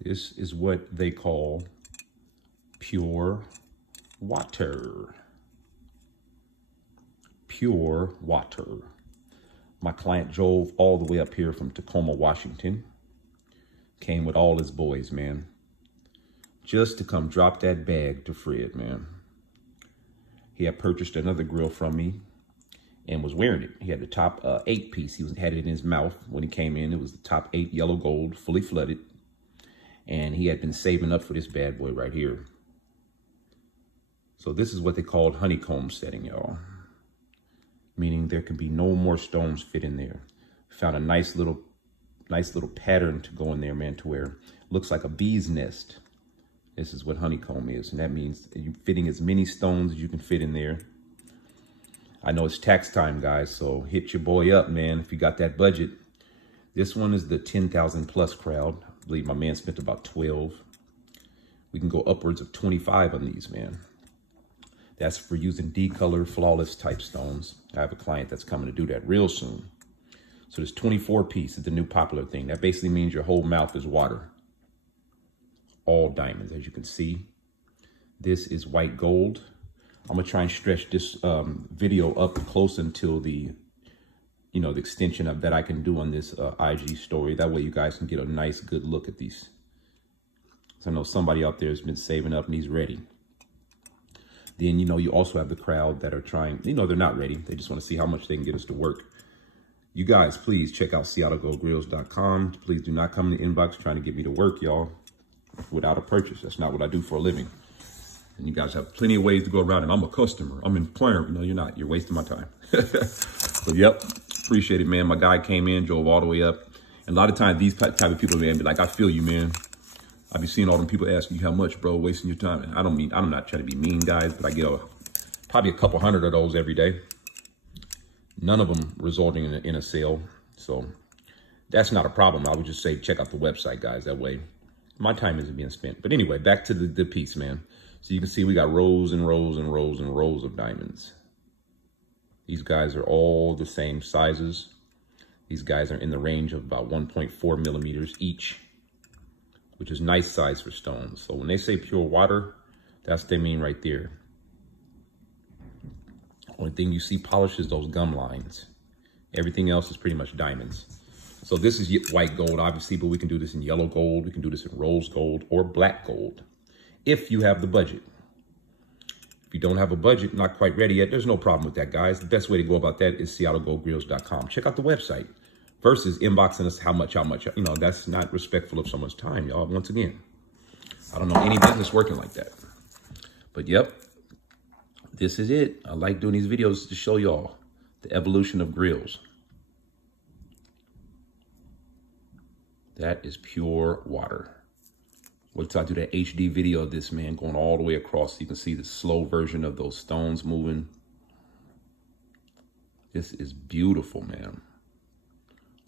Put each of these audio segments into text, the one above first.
This is what they call pure water. Pure water. My client drove all the way up here from Tacoma, Washington. Came with all his boys, man. Just to come drop that bag to Fred, man. He had purchased another grill from me and was wearing it. He had the top 8 piece. He had it in his mouth when he came in. It was the top 8 yellow gold, fully flooded. And he had been saving up for this bad boy right here. So this is what they called honeycomb setting, y'all. Meaning there can be no more stones fit in there. Found a nice little pattern to go in there, man, to where it looks like a bee's nest. This is what honeycomb is. And that means you're fitting as many stones as you can fit in there. I know it's tax time, guys, so hit your boy up, man, if you got that budget. This one is the 10,000 plus crowd. I believe my man spent about 12. We can go upwards of 25 on these, man. That's for using D-color, flawless type stones. I have a client that's coming to do that real soon. So this 24 piece is the new popular thing. That basically means your whole mouth is water. All diamonds, as you can see. This is white gold. I'm gonna try and stretch this video up close until the, the extension of that I can do on this IG story. That way you guys can get a nice, good look at these. So I know somebody out there has been saving up and he's ready. Then, you also have the crowd that are trying, they're not ready. They just want to see how much they can get us to work. You guys, please check out SeattleGoldGrillz.com. Please do not come in the inbox trying to get me to work, y'all, without a purchase. That's not what I do for a living. And you guys have plenty of ways to go around it. I'm a customer. I'm inquiring. No, you're not. You're wasting my time. So, yep. Appreciate it, man. My guy came in, drove all the way up. And a lot of times, these type of people, man, be like, I feel you, man. I be seeing all them people asking you how much, bro, wasting your time. And I'm not trying to be mean, guys, but I get probably a couple hundred of those every day. None of them resulting in a sale. So that's not a problem. I would just say, check out the website, guys. That way my time isn't being spent. But anyway, back to the piece, man. So you can see we got rows and rows and rows and rows of diamonds. These guys are all the same sizes. These guys are in the range of about 1.4 millimeters each, which is nice size for stones. So when they say pure water, that's what they mean right there. Only thing you see polished is those gum lines. Everything else is pretty much diamonds. So this is white gold, obviously, but we can do this in yellow gold. We can do this in rose gold or black gold, if you have the budget. If you don't have a budget, not quite ready yet, there's no problem with that, guys. The best way to go about that is SeattleGoldGrillz.com. Check out the website versus inboxing us how much. That's not respectful of someone's time, y'all. Once again, I don't know any business working like that. But yep, this is it. I like doing these videos to show y'all the evolution of grills. That is pure water. Wait till I do that HD video of this, man, going all the way across so you can see the slow version of those stones moving. This is beautiful, man.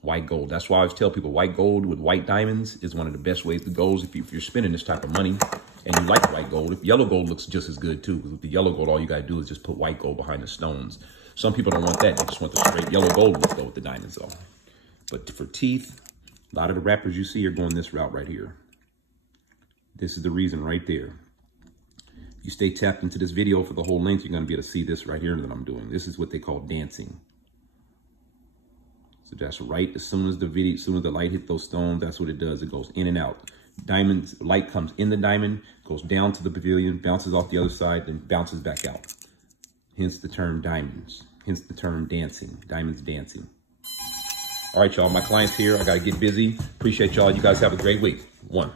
White gold. That's why I always tell people white gold with white diamonds is one of the best ways to go if you're spending this type of money and you like white gold. If yellow gold looks just as good too, because with the yellow gold, all you got to do is just put white gold behind the stones. Some people don't want that. They just want the straight yellow gold to go with the diamonds though. But for teeth, a lot of the rappers you see are going this route right here. This is the reason right there. If you stay tapped into this video for the whole length, you're going to be able to see this right here that I'm doing. This is what they call dancing. So that's right. As soon as the light hits those stones, that's what it does. It goes in and out. Diamonds, light comes in the diamond, goes down to the pavilion, bounces off the other side, then bounces back out. Hence the term diamonds. Hence the term dancing. Diamonds dancing. All right, y'all. My client's here. I got to get busy. Appreciate y'all. You guys have a great week. 1.